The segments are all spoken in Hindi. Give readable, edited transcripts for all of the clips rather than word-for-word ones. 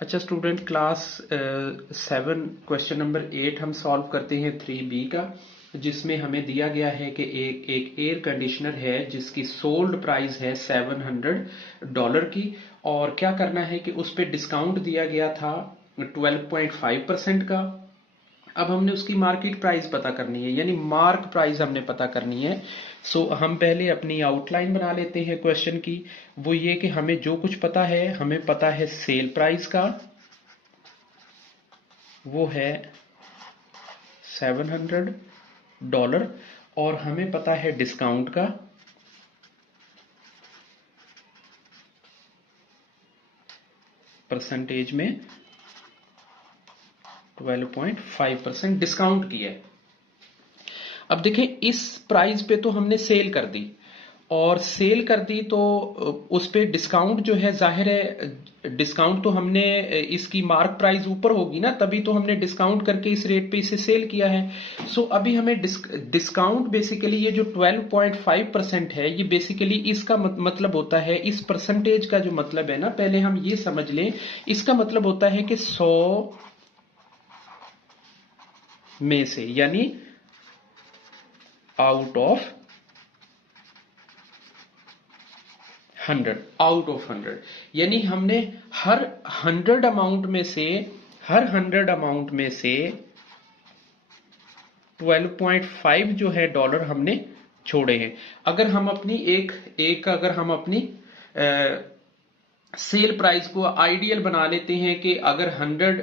अच्छा स्टूडेंट, क्लास 7 क्वेश्चन नंबर 8 हम सॉल्व करते हैं 3B का, जिसमें हमें दिया गया है कि एक एयर कंडीशनर है जिसकी सोल्ड प्राइस है $700 की, और क्या करना है कि उस पर डिस्काउंट दिया गया था 12.5% का। अब हमने उसकी मार्केट प्राइस पता करनी है, यानी मार्क प्राइस हमने पता करनी है। सो हम पहले अपनी आउटलाइन बना लेते हैं क्वेश्चन की। वो ये कि हमें जो कुछ पता है, हमें पता है सेल प्राइस का, वो है $700, और हमें पता है डिस्काउंट का, परसेंटेज में 12.5% डिस्काउंट किया है। अब देखें, इस प्राइस पे तो हमने सेल कर दी, और सेल कर दी तो उस पे डिस्काउंट जो है, जाहिर है डिस्काउंट तो हमने, इसकी मार्क प्राइस ऊपर होगी ना, तभी तो हमने डिस्काउंट करके इस रेट पे इसे सेल किया है। सो अभी हमें डिस्काउंट बेसिकली ये जो 12.5% है, ये बेसिकली इसका मतलब होता है, इस परसेंटेज का जो मतलब है ना, पहले हम ये समझ लें, इसका मतलब होता है कि 100 में से, यानी आउट ऑफ 100, आउट ऑफ 100, यानी हमने हर 100 अमाउंट में से, हर 100 अमाउंट में से 12.5 जो है डॉलर हमने छोड़े हैं। अगर हम अपनी एक एक अगर हम अपनी सेल प्राइस को आइडियल बना लेते हैं कि अगर 100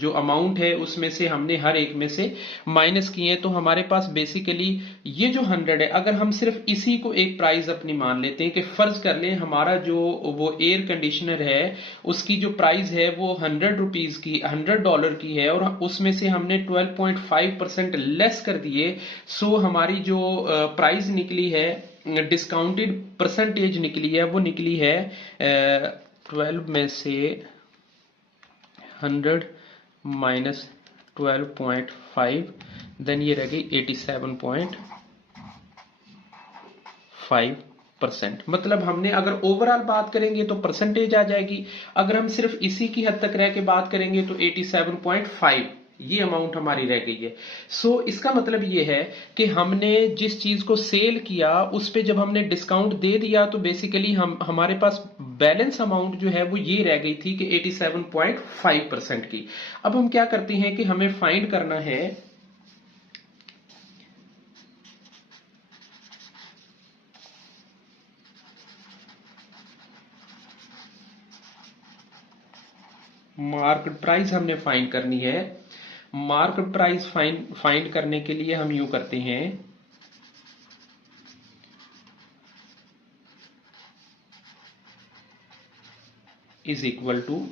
जो अमाउंट है उसमें से हमने हर एक में से माइनस किए, तो हमारे पास बेसिकली ये जो 100 है, अगर हम सिर्फ इसी को एक प्राइस अपनी मान लेते हैं कि फर्ज कर लें हमारा जो वो एयर कंडीशनर है उसकी जो प्राइस है वो ₹100 की, $100 की है, और उसमें से हमने 12.5% लेस कर दिए। सो हमारी जो प्राइस निकली है, डिस्काउंटेड परसेंटेज निकली है, वो निकली है 12 में से 100 माइनस 12.5, देन ये रह गई 87.5%। मतलब हमने अगर ओवरऑल बात करेंगे तो परसेंटेज आ जाएगी, अगर हम सिर्फ इसी की हद तक रह के बात करेंगे तो 87.5 ये अमाउंट हमारी रह गई है। सो इसका मतलब ये है कि हमने जिस चीज को सेल किया उस पे जब हमने डिस्काउंट दे दिया, तो बेसिकली हमारे पास बैलेंस अमाउंट जो है वो ये रह गई थी कि 87.5% की। अब हम क्या करते हैं कि हमें फाइंड करना है मार्केट प्राइस, हमने फाइंड करनी है। मार्केट प्राइस फाइंड करने के लिए हम यूं करते हैं, is equal to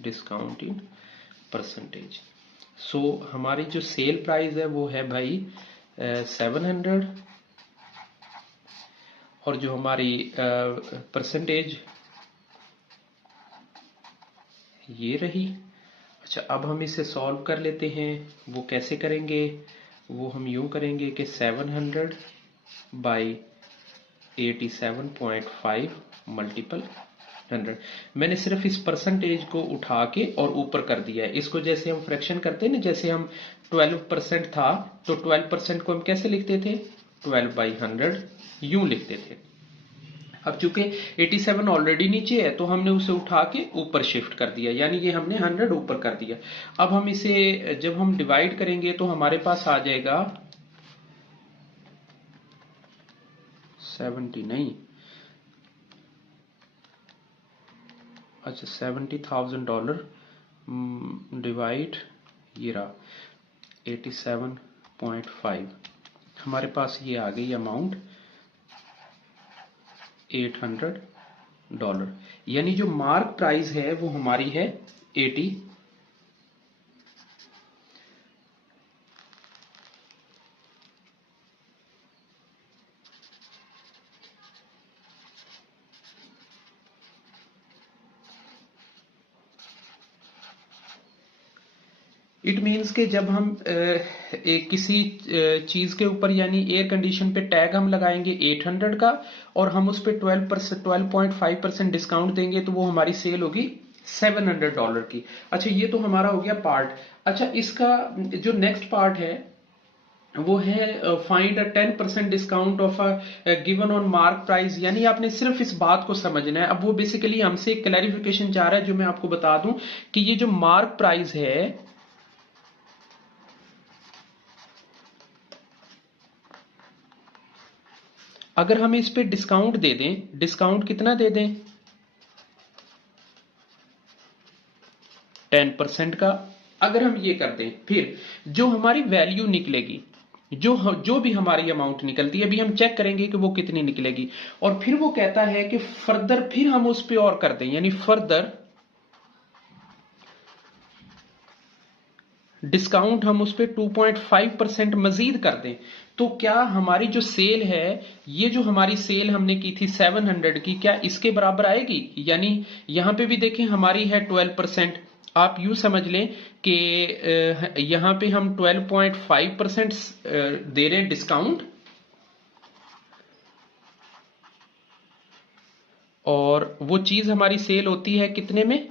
discounted percentage. So हमारी जो सेल प्राइस है वो है भाई 700, और जो हमारी परसेंटेज ये रही। अच्छा, अब हम इसे सॉल्व कर लेते हैं। वो कैसे करेंगे? वो हम यूं करेंगे कि 700 बाई 87.5 मल्टीपल 100। मैंने सिर्फ इस परसेंटेज को उठा के और ऊपर कर दिया है। इसको जैसे हम फ्रैक्शन करते हैं ना, जैसे हम 12% था तो 12% को हम कैसे लिखते थे? 12/100 यूं लिखते थे। अब चूंकि 87 ऑलरेडी नीचे है तो हमने उसे उठा के ऊपर शिफ्ट कर दिया, यानी कि हमने 100 ऊपर कर दिया। अब हम इसे जब हम डिवाइड करेंगे तो हमारे पास आ जाएगा 70 नहीं, अच्छा $70,000 डिवाइड ये रहा 87.5, हमारे पास ये आ गई अमाउंट $800, यानी जो मार्क प्राइस है वो हमारी है 80। इट मीन्स कि जब हम किसी चीज के ऊपर यानी एयर कंडीशन पे टैग हम लगाएंगे 800 का और हम उस पर 12.5% डिस्काउंट देंगे तो वो हमारी सेल होगी $700 की। अच्छा, ये तो हमारा हो गया पार्ट। अच्छा, इसका जो नेक्स्ट पार्ट है वो है find a 10% discount of given on mark price. यानी आपने सिर्फ इस बात को समझना है। अब वो बेसिकली हमसे क्लैरिफिकेशन चाह रहा है जो मैं आपको बता दूं कि ये जो मार्क प्राइस है, अगर हम इस पे डिस्काउंट दे दें, डिस्काउंट कितना दे दें 10% का, अगर हम ये कर दें, फिर जो हमारी वैल्यू निकलेगी, जो भी हमारी अमाउंट निकलती है, अभी हम चेक करेंगे कि वो कितनी निकलेगी। और फिर वो कहता है कि फर्दर फिर हम उस पे और कर दें, यानी फर्दर डिस्काउंट हम उस पे 2.5% मजीद कर दें, तो क्या हमारी जो सेल है, ये जो हमारी सेल हमने की थी 700 की, क्या इसके बराबर आएगी? यानी यहां पे भी देखें हमारी है 12%। आप यूं समझ लें कि यहां पे हम 12.5% दे रहे हैं डिस्काउंट, और वो चीज हमारी सेल होती है कितने में?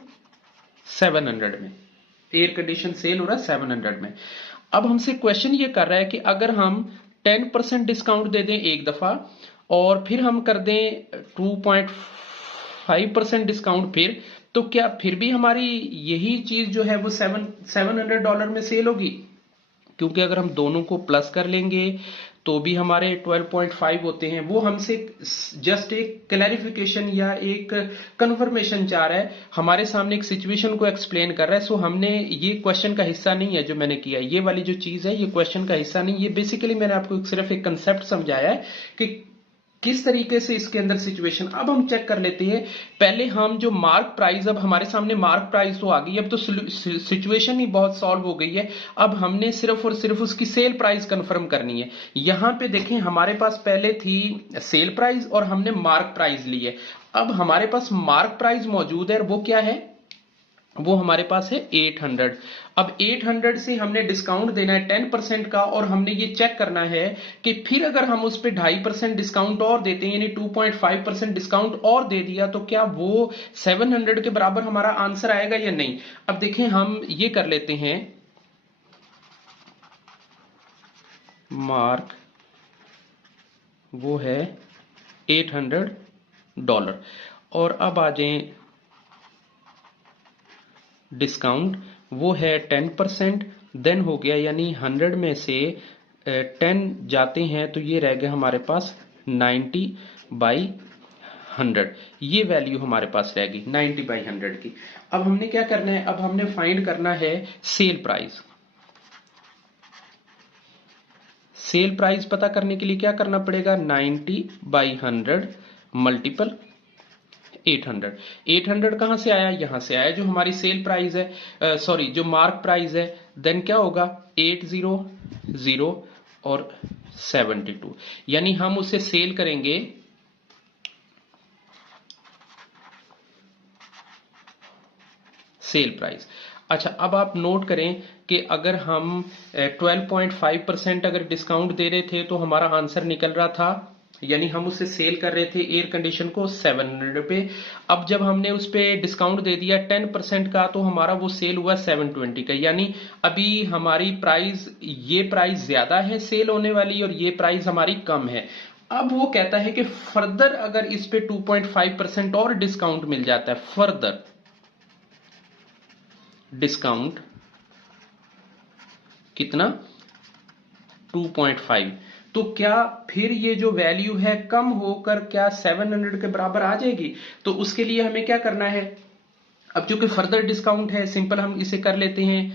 700 में। एयर कंडीशन सेल हो रहा है 700 में। अब हमसे क्वेश्चन ये कर रहा है कि अगर हम 10% डिस्काउंट दे दें एक दफा और फिर हम कर दें 2.5% डिस्काउंट, फिर तो क्या फिर भी हमारी यही चीज जो है वो $700 में सेल होगी? क्योंकि अगर हम दोनों को प्लस कर लेंगे तो भी हमारे 12.5 होते हैं। वो हमसे जस्ट एक क्लैरिफिकेशन या एक कंफर्मेशन चाह रहा है, हमारे सामने एक सिचुएशन को एक्सप्लेन कर रहा है। सो हमने, ये क्वेश्चन का हिस्सा नहीं है जो मैंने किया, ये वाली जो चीज है ये क्वेश्चन का हिस्सा नहीं, ये बेसिकली मैंने आपको सिर्फ एक कंसेप्ट समझाया है कि किस तरीके से इसके अंदर सिचुएशन। अब हम चेक कर लेते हैं, पहले हम जो मार्क प्राइस, अब हमारे सामने मार्क प्राइस तो आ गई, अब तो सिचुएशन ही बहुत सॉल्व हो गई है। अब हमने सिर्फ और सिर्फ उसकी सेल प्राइस कंफर्म करनी है। यहां पे देखें हमारे पास पहले थी सेल प्राइस और हमने मार्क प्राइस ली है। अब हमारे पास मार्क प्राइस मौजूद है और वो क्या है? वो हमारे पास है 800। अब 800 से हमने डिस्काउंट देना है 10% का, और हमने ये चेक करना है कि फिर अगर हम उस पर 2.5% डिस्काउंट और देते हैं, यानी 2.5% डिस्काउंट और दे दिया, तो क्या वो 700 के बराबर हमारा आंसर आएगा या नहीं? अब देखें, हम ये कर लेते हैं, मार्क वो है $800, और अब आ जाएं डिस्काउंट वो है 10%, देन हो गया, यानी 100 में से 10 जाते हैं तो ये रह गया हमारे पास 90/100। ये वैल्यू हमारे पास रह गई 90/100 की। अब हमने क्या करना है? अब हमने फाइंड करना है सेल प्राइस। सेल प्राइस पता करने के लिए क्या करना पड़ेगा? 90/100 मल्टीपल 800। 800 कहां से आया? यहां से आया, जो हमारी सेल प्राइस है, सॉरी जो मार्क प्राइस है। देन क्या होगा? 800 और 72, यानी हम उसे सेल करेंगे सेल प्राइस। अच्छा, अब आप नोट करें कि अगर हम 12.5% अगर डिस्काउंट दे रहे थे तो हमारा आंसर निकल रहा था, यानी हम उससे सेल कर रहे थे एयर कंडीशन को 700 पे। अब जब हमने उस पे डिस्काउंट दे दिया 10% का तो हमारा वो सेल हुआ 720 का, यानी अभी हमारी प्राइस, ये प्राइस ज्यादा है सेल होने वाली और ये प्राइस हमारी कम है। अब वो कहता है कि फर्दर अगर इस पे 2.5% और डिस्काउंट मिल जाता है, फर्दर डिस्काउंट कितना? 2.5, तो क्या फिर ये जो वैल्यू है कम होकर क्या 700 के बराबर आ जाएगी? तो उसके लिए हमें क्या करना है? अब चूंकि फर्दर डिस्काउंट है, सिंपल हम इसे कर लेते हैं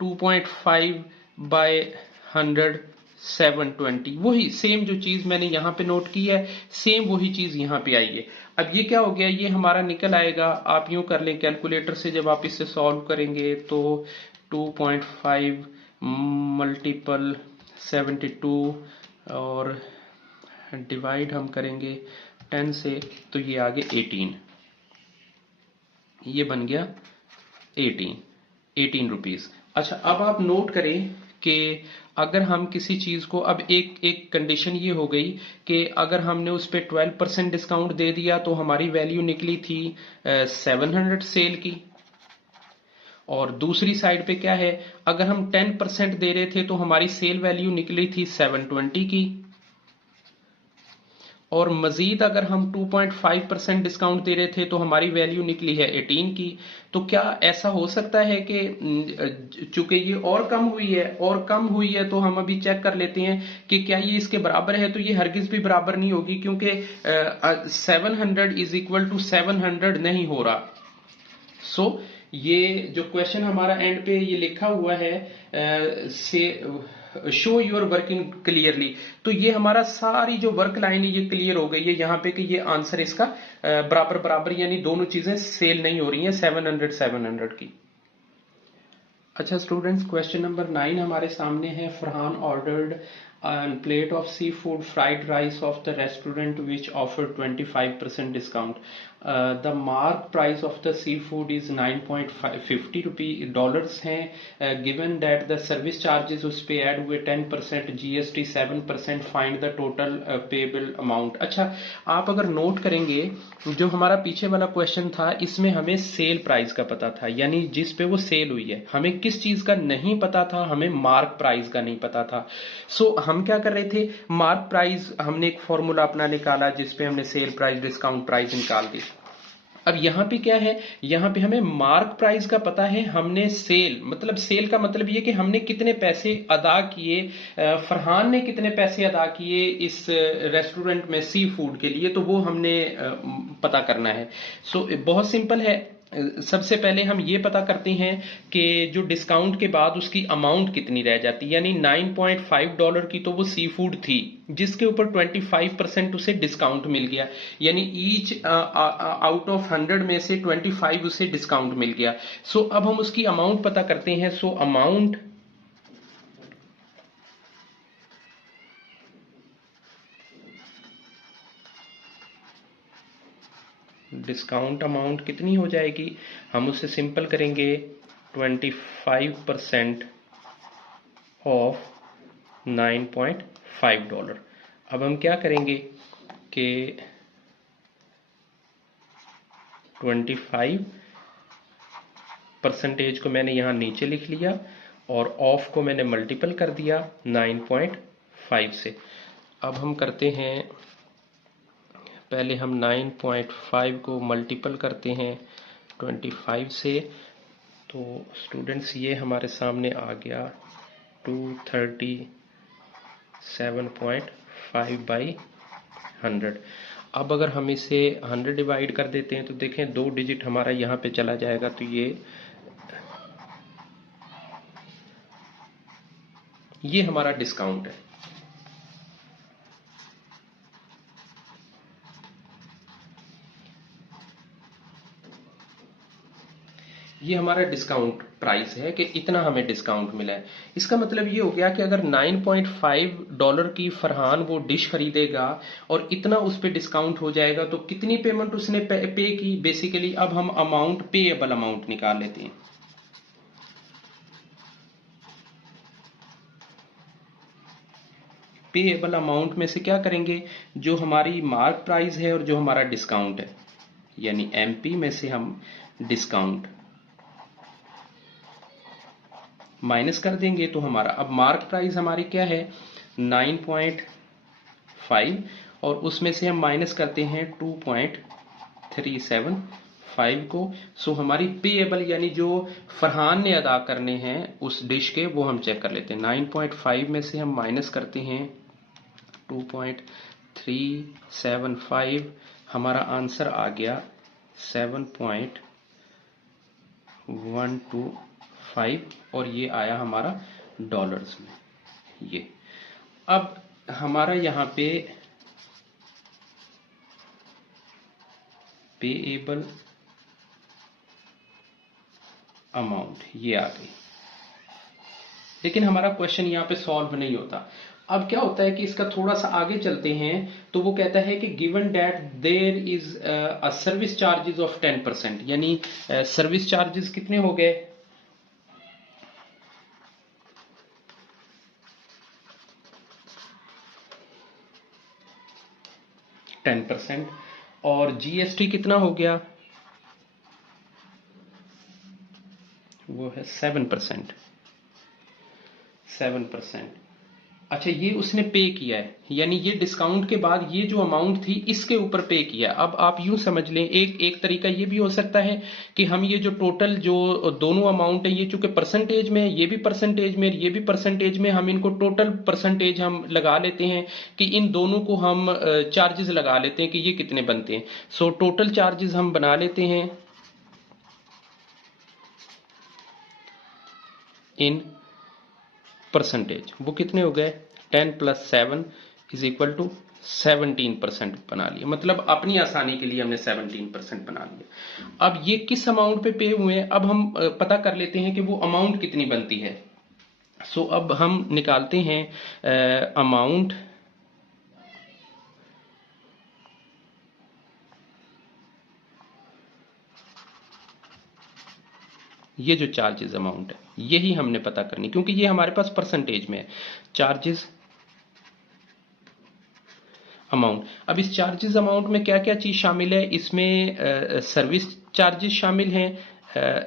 2.5/100 720। वही सेम जो चीज मैंने यहां पे नोट की है, सेम वही चीज यहां पे आई है। अब ये क्या हो गया? ये हमारा निकल आएगा, आप यूं कर लें कैलकुलेटर से, जब आप इसे सॉल्व करेंगे तो 2.5 मल्टीपल 72 और डिवाइड हम करेंगे 10 से, तो ये आगे 18, ये बन गया 18 रुपीज। अच्छा, अब आप नोट करें कि अगर हम किसी चीज को, अब एक कंडीशन ये हो गई कि अगर हमने उस पर 12% डिस्काउंट दे दिया तो हमारी वैल्यू निकली थी 700 सेल की। और दूसरी साइड पे क्या है, अगर हम 10% दे रहे थे तो हमारी सेल वैल्यू निकली थी 720 की। और मजीद अगर हम 2.5% डिस्काउंट दे रहे थे तो हमारी वैल्यू निकली है 18 की। तो क्या ऐसा हो सकता है कि चूंकि ये और कम हुई है तो हम अभी चेक कर लेते हैं कि क्या ये इसके बराबर है? तो ये हरगिज भी बराबर नहीं होगी, क्योंकि 700 इज इक्वल टू 700 नहीं हो रहा। सो ये जो क्वेश्चन हमारा एंड पे ये लिखा हुआ है से शो योर वर्किंग क्लियरली, तो ये हमारा सारी जो वर्क लाइन है ये क्लियर हो गई है यहाँ पे कि ये आंसर इसका बराबर बराबर, यानी दोनों चीजें सेल नहीं हो रही हैं 700 की। अच्छा स्टूडेंट्स, क्वेश्चन नंबर 9 हमारे सामने है। Farhan ordered plate of seafood fried rice of the restaurant which offer 25% discount. The mark price of the seafood is 9.50 dollars हैं। Given that the service charges उस पे ऐड हुए 10%, GST 7%, find the total payable amount. अच्छा, आप अगर नोट करेंगे जो हमारा पीछे वाला क्वेश्चन था इसमें हमें सेल प्राइस का पता था, यानी जिस पे वो सेल हुई है। हमें किस चीज का नहीं पता था? हमें मार्क प्राइस का नहीं पता था। सो हम क्या कर रहे थे, मार्क प्राइस हमने एक फॉर्मूला अपना निकाला जिसपे हमने सेल प्राइस डिस्काउंट प्राइस निकाल दी। अब यहां पे क्या है, यहां पे हमें मार्क प्राइस का पता है। हमने सेल का मतलब ये कि हमने कितने पैसे अदा किए, फरहान ने कितने पैसे अदा किए इस रेस्टोरेंट में सी फूड के लिए, तो वो हमने पता करना है। सो बहुत सिंपल है। सबसे पहले हम ये पता करते हैं कि जो डिस्काउंट के बाद उसकी अमाउंट कितनी रह जाती, यानी 9.5 डॉलर की तो वो सी फूड थी जिसके ऊपर 25% उसे डिस्काउंट मिल गया, यानी ईच आउट ऑफ 100 में से 25 उसे डिस्काउंट मिल गया। सो अब हम उसकी अमाउंट पता करते हैं। सो अमाउंट डिस्काउंट अमाउंट कितनी हो जाएगी, हम उसे सिंपल करेंगे 25% ऑफ 9.5 डॉलर। अब हम क्या करेंगे कि 25% को मैंने यहां नीचे लिख लिया और ऑफ को मैंने मल्टीपल कर दिया 9.5 से। अब हम करते हैं, पहले हम 9.5 को मल्टीपल करते हैं 25 से। तो स्टूडेंट्स ये हमारे सामने आ गया 237.5 बाई 100। अब अगर हम इसे 100 डिवाइड कर देते हैं तो देखें 2 डिजिट हमारा यहाँ पे चला जाएगा, तो ये हमारा डिस्काउंट है। ये हमारा डिस्काउंट प्राइस है कि इतना हमें डिस्काउंट मिला है। इसका मतलब ये हो गया कि अगर 9.5 डॉलर की फरहान वो डिश खरीदेगा और इतना उस पे डिस्काउंट हो जाएगा तो कितनी पेमेंट उसने पे की। बेसिकली अब हम अमाउंट, पेएबल अमाउंट निकाल लेते हैं। पेएबल अमाउंट में से क्या करेंगे, जो हमारी मार्क प्राइस है और जो हमारा डिस्काउंट है, यानी एमपी में से हम डिस्काउंट माइनस कर देंगे तो हमारा, अब मार्क प्राइस हमारी क्या है 9.5 और उसमें से हम माइनस करते हैं 2.375 को। सो हमारी पेएबल यानी जो फरहान ने अदा करने हैं उस डिश के, वो हम चेक कर लेते हैं। 9.5 में से हम माइनस करते हैं 2.375, हमारा आंसर आ गया 7.125 और ये आया हमारा डॉलर्स में। ये अब हमारा यहाँ पे पेएबल अमाउंट ये आ गई, लेकिन हमारा क्वेश्चन यहाँ पे सॉल्व नहीं होता। अब क्या होता है कि इसका थोड़ा सा आगे चलते हैं तो वो कहता है कि given that there is a service charges of 10%, यानी सर्विस चार्जेस कितने हो गए 10%। और जीएसटी कितना हो गया, वो है 7%। 7%। अच्छा, ये उसने पे किया है, यानी ये डिस्काउंट के बाद ये जो अमाउंट थी इसके ऊपर पे किया। अब आप यूं समझ लें, एक तरीका ये भी हो सकता है कि हम ये जो टोटल जो दोनों अमाउंट है, ये चूंकि परसेंटेज में, ये भी परसेंटेज में, ये भी परसेंटेज में, हम इनको टोटल परसेंटेज हम लगा लेते हैं कि इन दोनों को हम चार्जेस लगा लेते हैं कि ये कितने बनते हैं। सो टोटल चार्जेस हम बना लेते हैं इन परसेंटेज। वो कितने हो गए, 10 + 7 = 17% बना लिया। मतलब अपनी आसानी के लिए हमने 17% बना लिया। अब ये किस अमाउंट पे हुए हैं, अब हम पता कर लेते हैं कि वो अमाउंट कितनी बनती है। सो अब हम निकालते हैं अमाउंट ये जो चार्जेस अमाउंट है यही हमने पता करनी, क्योंकि ये हमारे पास परसेंटेज में है। चार्जेस अमाउंट, अब इस चार्जेस अमाउंट में क्या क्या चीज शामिल है, इसमें सर्विस चार्जेस शामिल हैं,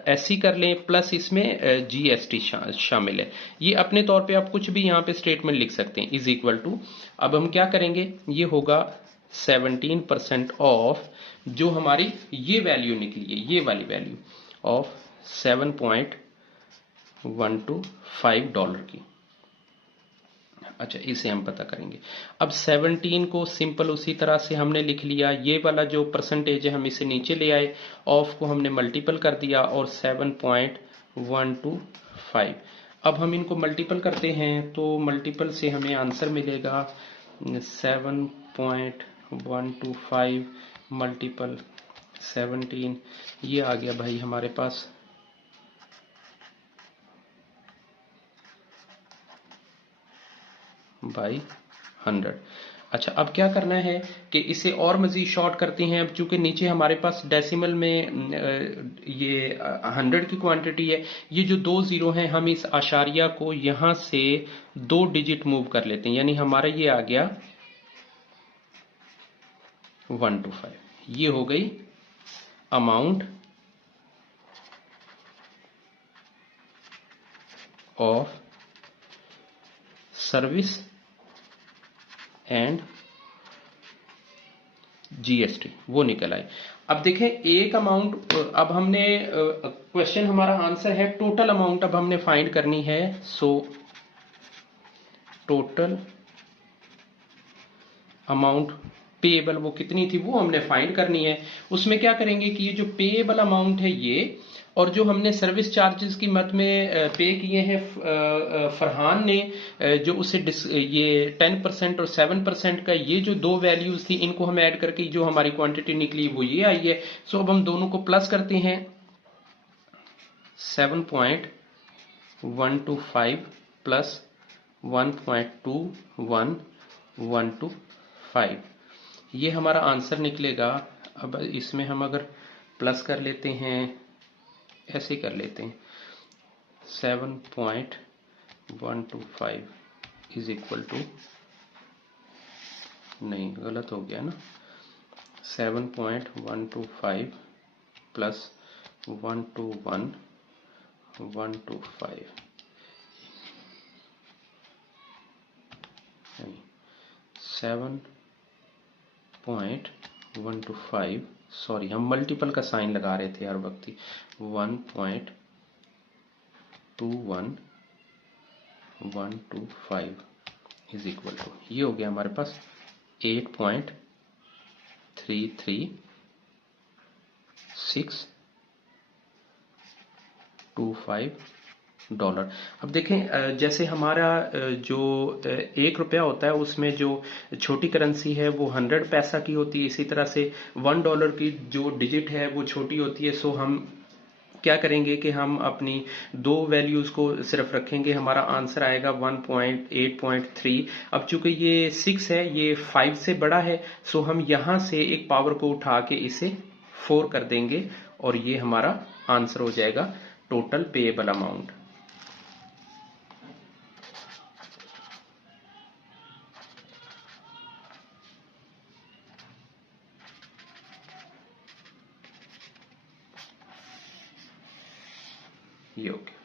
ऐसी कर लें, प्लस इसमें जीएसटी शामिल है। ये अपने तौर पे आप कुछ भी यहाँ पे स्टेटमेंट लिख सकते हैं, इज इक्वल टू। अब हम क्या करेंगे, ये होगा 17% ऑफ जो हमारी ये वैल्यू निकली है, ये वाली वैल्यू ऑफ $7.125 की। अच्छा, इसे हम पता करेंगे। अब 17 को सिंपल उसी तरह से हमने लिख लिया, ये वाला जो परसेंटेज है हम इसे नीचे ले आए, ऑफ को हमने मल्टीपल कर दिया और 7.125। अब हम इनको मल्टीपल करते हैं तो मल्टीपल से हमें आंसर मिलेगा 7.125 मल्टीपल 17, ये आ गया भाई हमारे पास बाई 100। अच्छा, अब क्या करना है कि इसे और मजीद शॉर्ट करते हैं। अब चूंकि नीचे हमारे पास डेसिमल में ये 100 की क्वांटिटी है, ये जो 2 जीरो हैं हम इस आशारिया को यहां से 2 डिजिट मूव कर लेते हैं, यानी हमारा ये आ गया 125। ये हो गई amount of service and GST, वो निकल आई। अब देखें एक अमाउंट, अब हमने क्वेश्चन हमारा आंसर है टोटल अमाउंट अब हमने फाइंड करनी है। सो टोटल अमाउंट पेएबल वो कितनी थी वो हमने फाइंड करनी है। उसमें क्या करेंगे कि ये जो पेएबल अमाउंट है ये, और जो हमने सर्विस चार्जेस की मद में पे किए हैं फरहान ने, जो उसे ये 10% और 7% का, ये जो दो वैल्यूज थी इनको हम ऐड करके जो हमारी क्वांटिटी निकली वो ये आई है। सो अब हम दोनों को प्लस करते हैं, 7.125 प्लस 1.21125, ये हमारा आंसर निकलेगा। अब इसमें हम अगर प्लस कर लेते हैं, ऐसे कर लेते हैं, 7.125 इज इक्वल टू, नहीं गलत हो गया ना, 7.125 प्लस 121,125, नहीं 7.125, सॉरी हम मल्टीपल का साइन लगा रहे थे हर वक्त ही, 1.21125 इज इक्वल टू, ये हो गया हमारे पास 8.33625 $। अब देखें, जैसे हमारा जो $1 होता है उसमें जो छोटी करेंसी है वो 100 पैसा की होती है, इसी तरह से $1 की जो डिजिट है वो छोटी होती है। सो हम क्या करेंगे कि हम अपनी दो वैल्यूज को सिर्फ रखेंगे, हमारा आंसर आएगा 1.8.3। अब चूंकि ये 6 है, ये 5 से बड़ा है, सो हम यहां से एक पावर को उठा के इसे 4 कर देंगे और ये हमारा आंसर हो जाएगा टोटल पेएबल अमाउंट। ये हो गया।